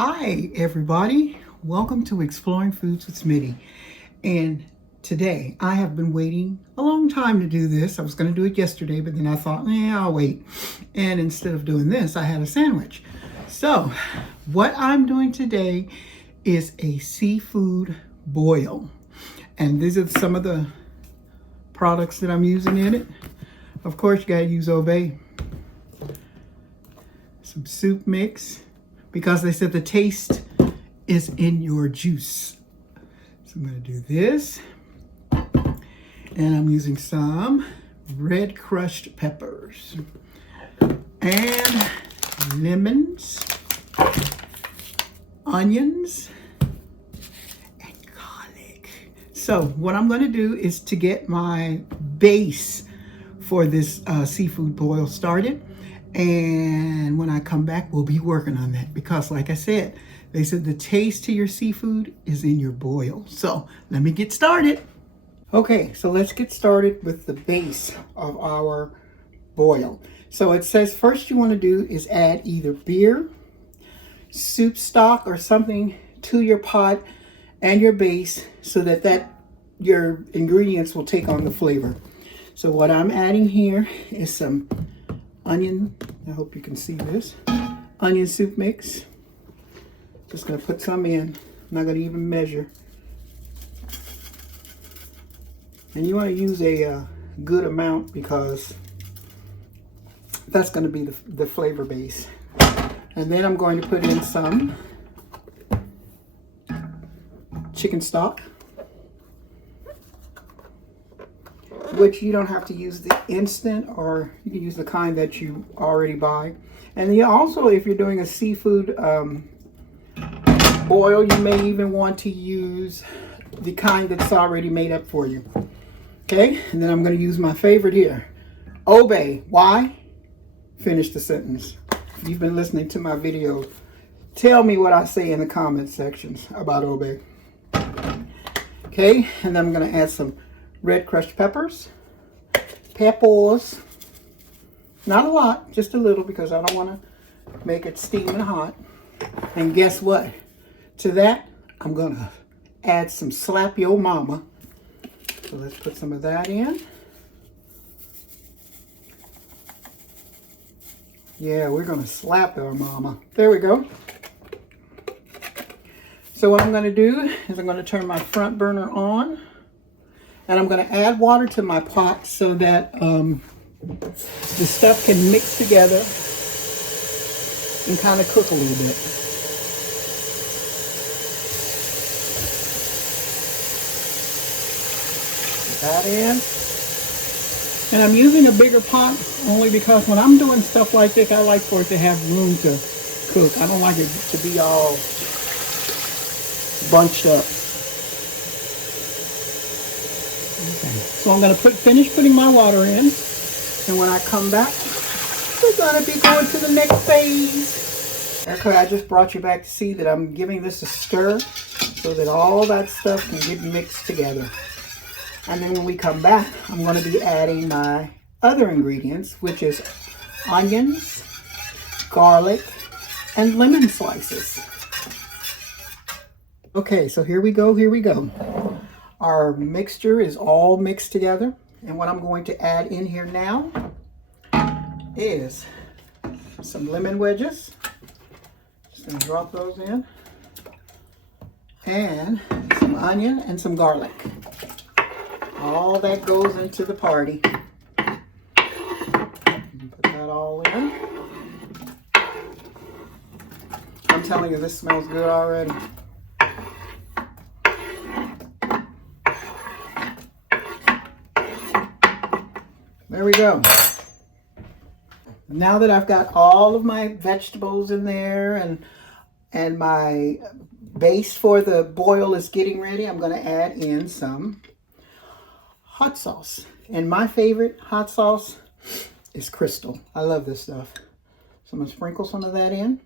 Hi everybody, welcome to Exploring Foods with Smitty. And today I have been waiting a long time to do this. I was going to do it yesterday, but then I thought, I'll wait. And instead of doing this, I had a sandwich. So what I'm doing today is a seafood boil. And these are some of the products that I'm using in it. Of course, you got to use Obey. Some soup mix, because they said the taste is in your juice. So I'm going to do this. And I'm using some red crushed peppers and lemons, onions, and garlic. So what I'm going to do is to get my base for this seafood boil started. And when I come back, we'll be working on that because, like I said, they said the taste to your seafood is in your boil. So let me get started. Okay, so let's get started with the base of our boil. So it says first you want to do is add either beer, soup stock, or something to your pot and your base so that your ingredients will take on the flavor. So what I'm adding here is some onion, I hope you can see this, onion soup mix. Just going to put some in. I'm not going to even measure. And you want to use a good amount because that's going to be the flavor base. And then I'm going to put in some chicken stock, which you don't have to use the instant, or you can use the kind that you already buy. And then also, if you're doing a seafood boil, you may even want to use the kind that's already made up for you. Okay, and then I'm going to use my favorite here, Obey. Why? Finish the sentence. If you've been listening to my video, tell me what I say in the comment sections about Obey. Okay, and then I'm going to add some red crushed peppers, not a lot, just a little, because I don't want to make it steaming hot. And guess what? To that, I'm going to add some Slap Yo Mama. So let's put some of that in. Yeah, we're going to slap our mama. There we go. So what I'm going to do is I'm going to turn my front burner on. And I'm going to add water to my pot so that the stuff can mix together and kind of cook a little bit. Put that in. And I'm using a bigger pot only because when I'm doing stuff like this, I like for it to have room to cook. I don't like it to be all bunched up. Okay. So I'm going to finish putting my water in, and when I come back, we're going to be going to the next phase. Okay, I just brought you back to see that I'm giving this a stir so that all that stuff can get mixed together. And then when we come back, I'm going to be adding my other ingredients, which is onions, garlic, and lemon slices. Okay, so here we go. Our mixture is all mixed together. And what I'm going to add in here now is some lemon wedges. Just going to drop those in. And some onion and some garlic. All that goes into the party. Put that all in. I'm telling you, this smells good already. There we go. Now that I've got all of my vegetables in there and my base for the boil is getting ready, I'm going to add in some hot sauce. And my favorite hot sauce is Crystal. I love this stuff. So I'm going to sprinkle some of that in.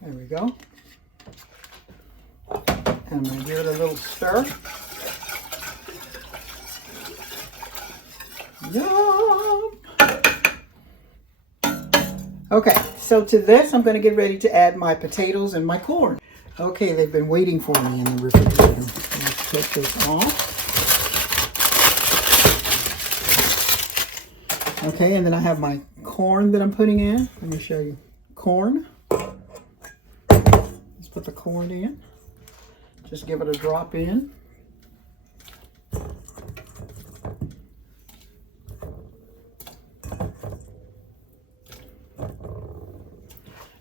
There we go. And I'm going to give it a little stir. Yum! Okay, so to this, I'm going to get ready to add my potatoes and my corn. Okay, they've been waiting for me in the refrigerator. Let's take this off. Okay, and then I have my corn that I'm putting in. Let me show you. Corn. Let's put the corn in. Just give it a drop in.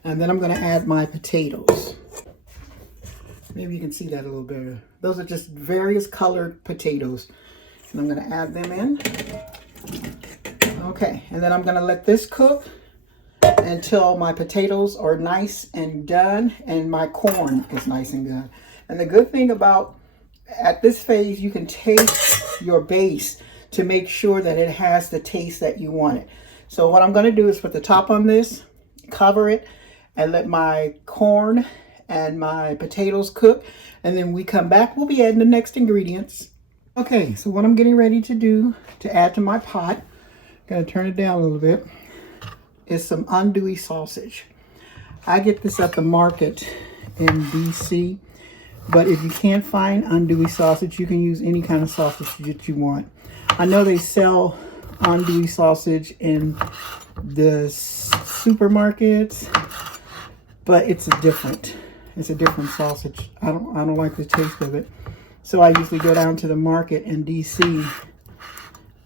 And then I'm going to add my potatoes. Maybe you can see that a little better. Those are just various colored potatoes. And I'm going to add them in. Okay, and then I'm going to let this cook until my potatoes are nice and done and my corn is nice and done. And the good thing about at this phase, you can taste your base to make sure that it has the taste that you want it. So what I'm going to do is put the top on this, cover it, and let my corn and my potatoes cook. And then we come back, we'll be adding the next ingredients. Okay, so what I'm getting ready to do to add to my pot, going to turn it down a little bit, is some andouille sausage. I get this at the market in DC, but if you can't find andouille sausage, you can use any kind of sausage that you want. I know they sell andouille sausage in the supermarkets, but it's a different sausage. I don't like the taste of it. So I usually go down to the market in DC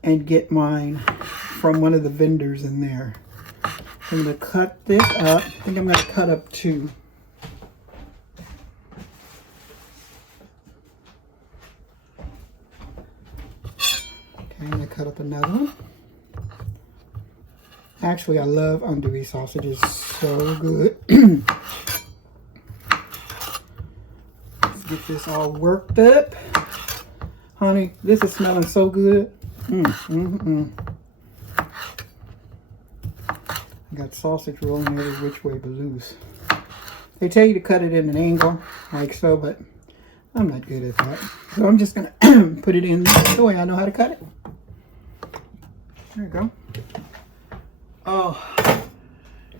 and get mine from one of the vendors in there. I'm going to cut this up. I think I'm going to cut up 2. Okay, I'm going to cut up another one. Actually, I love andouille sausage. It's so good. Let's get this all worked up. Honey, this is smelling so good. I got sausage rolling every which way but loose. They tell you to cut it in an angle, like so, but I'm not good at that. So I'm just going to put it in the way I know how to cut it. There you go. Oh,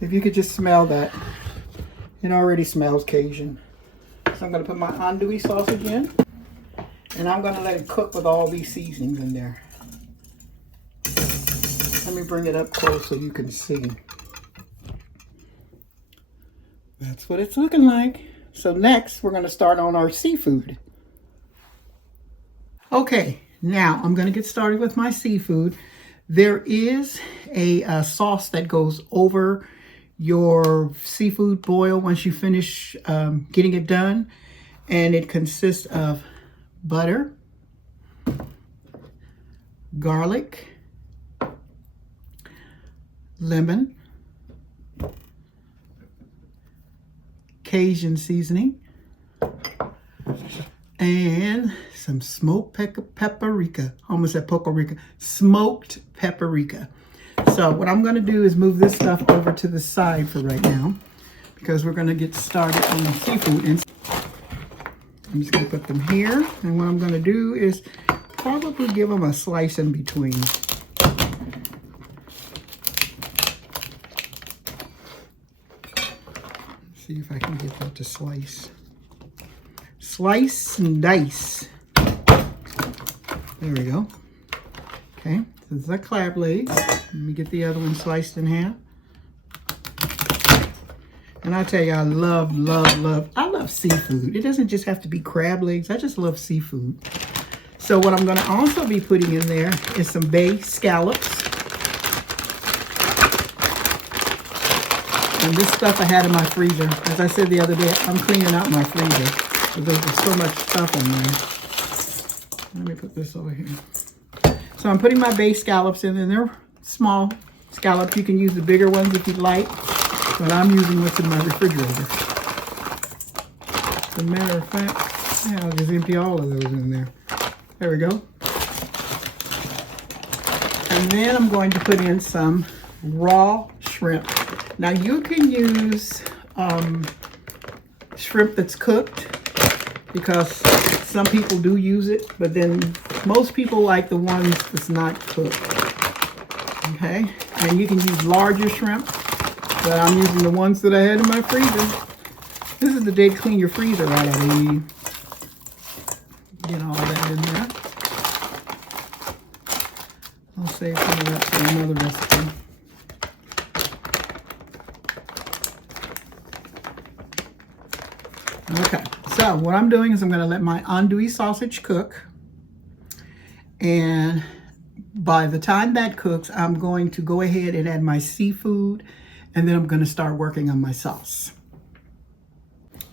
if you could just smell that. It already smells Cajun. So I'm going to put my andouille sausage in. And I'm going to let it cook with all these seasonings in there. Let me bring it up close so you can see. That's what it's looking like. So next, we're going to start on our seafood. Okay, now I'm going to get started with my seafood. There is a sauce that goes over your seafood boil once you finish getting it done. And it consists of butter, garlic, lemon, Cajun seasoning, and some smoked paprika. Almost said paprika. Smoked paprika. So what I'm going to do is move this stuff over to the side for right now, because we're going to get started on the seafood. And I'm just going to put them here. And what I'm going to do is probably give them a slice in between. See if I can get that to slice. Slice and dice. There we go. Okay, so this is our crab legs. Let me get the other one sliced in half. And I tell you, I love seafood. It doesn't just have to be crab legs. I just love seafood. So what I'm going to also be putting in there is some bay scallops. And this stuff I had in my freezer. As I said the other day, I'm cleaning out my freezer because there's so much stuff in there. Let me put this over here. So I'm putting my bay scallops in, and they're small scallops. You can use the bigger ones if you'd like, but I'm using what's in my refrigerator. As a matter of fact, yeah, I'll just empty all of those in there. There we go. And then I'm going to put in some raw shrimp. Now you can use shrimp that's cooked, because some people do use it, but then most people like the ones that's not cooked. Okay, and you can use larger shrimp, but I'm using the ones that I had in my freezer. This is the day to clean your freezer out, I believe. Get all that in there. I'll save some of that for another recipe. Okay, so what I'm doing is I'm going to let my andouille sausage cook. And by the time that cooks, I'm going to go ahead and add my seafood, and then I'm going to start working on my sauce.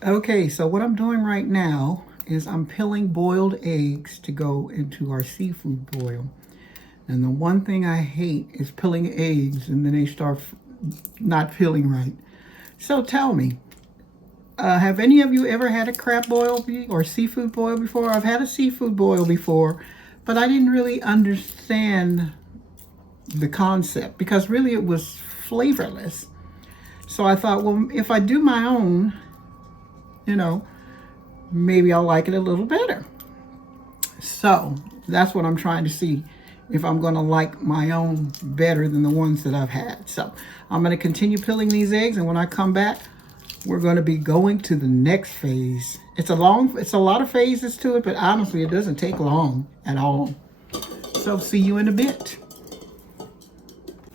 Okay, so what I'm doing right now is I'm peeling boiled eggs to go into our seafood boil. And the one thing I hate is peeling eggs and then they start not peeling right. So tell me, have any of you ever had a crab boil or seafood boil before? I've had a seafood boil before, but I didn't really understand the concept because really it was flavorless. So I thought, well, if I do my own, you know, maybe I'll like it a little better. So that's what I'm trying to see, if I'm going to like my own better than the ones that I've had. So I'm going to continue peeling these eggs, and when I come back, we're going to be going to the next phase. It's a lot of phases to it, but honestly, it doesn't take long at all. So see you in a bit.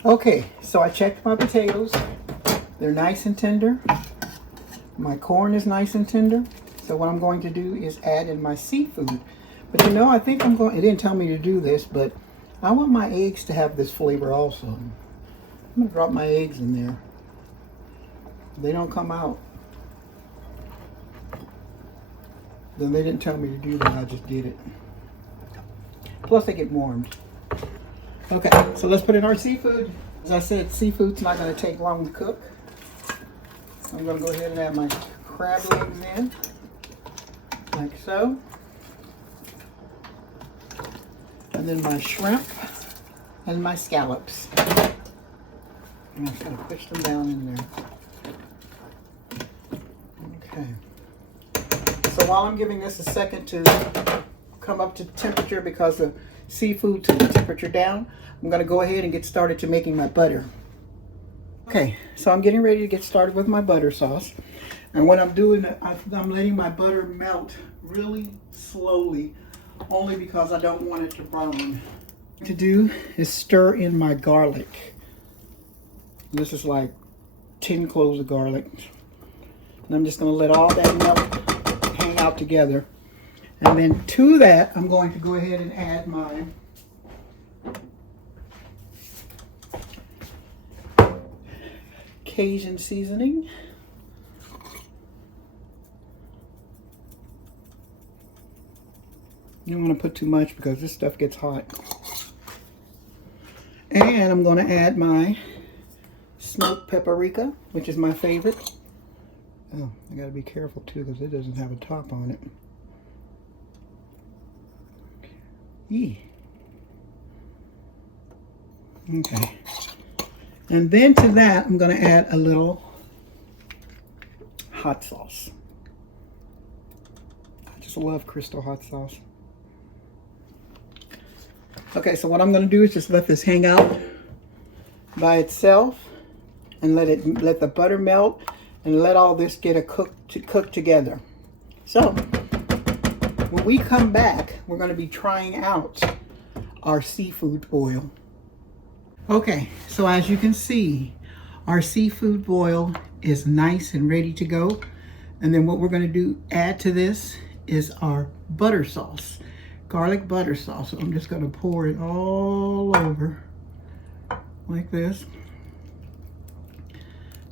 Okay, so I checked my potatoes. They're nice and tender. My corn is nice and tender. So what I'm going to do is add in my seafood. But you know, I think it didn't tell me to do this, but I want my eggs to have this flavor also. I'm going to drop my eggs in there. If they don't come out, then they didn't tell me to do that, I just did it. Plus they get warmed. Okay, so let's put in our seafood. As I said, seafood's not going to take long to cook. I'm going to go ahead and add my crab legs in, like so. And then my shrimp and my scallops. I'm just going to push them down in there. Okay. So while I'm giving this a second to come up to temperature because the seafood took the temperature down, I'm going to go ahead and get started to making my butter. Okay, so I'm getting ready to get started with my butter sauce. And what I'm doing, I'm letting my butter melt really slowly, only because I don't want it to brown. What to do is stir in my garlic. This is like 10 cloves of garlic. And I'm just going to let all that melt, hang out together. And then to that, I'm going to go ahead and add my Cajun seasoning. You don't want to put too much because this stuff gets hot. And I'm going to add my smoked paprika, which is my favorite. Oh, I got to be careful too because it doesn't have a top on it. Eee. Okay. And then to that, I'm going to add a little hot sauce. I just love Crystal hot sauce. Okay, so what I'm going to do is just let this hang out by itself and let the butter melt and let all this get cook together. So when we come back, we're going to be trying out our seafood boil. Okay, so as you can see, our seafood boil is nice and ready to go. And then what we're going to do, add to this, is our butter sauce, garlic butter sauce. So I'm just going to pour it all over like this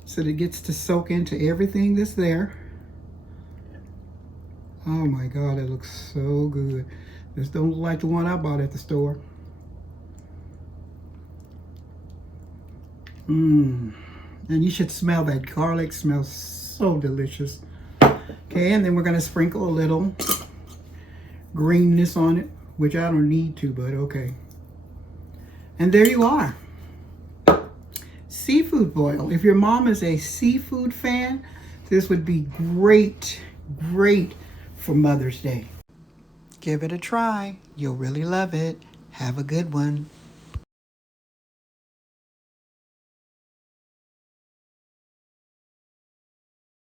so that it gets to soak into everything that's there. Oh my God, it looks so good. This don't look like the one I bought at the store. And you should smell that garlic. Smells so delicious. Okay, and then we're going to sprinkle a little greenness on it, which I don't need to, but okay. And there you are. Seafood boil. If your mom is a seafood fan, this would be great for Mother's Day. Give it a try. You'll really love it. Have a good one.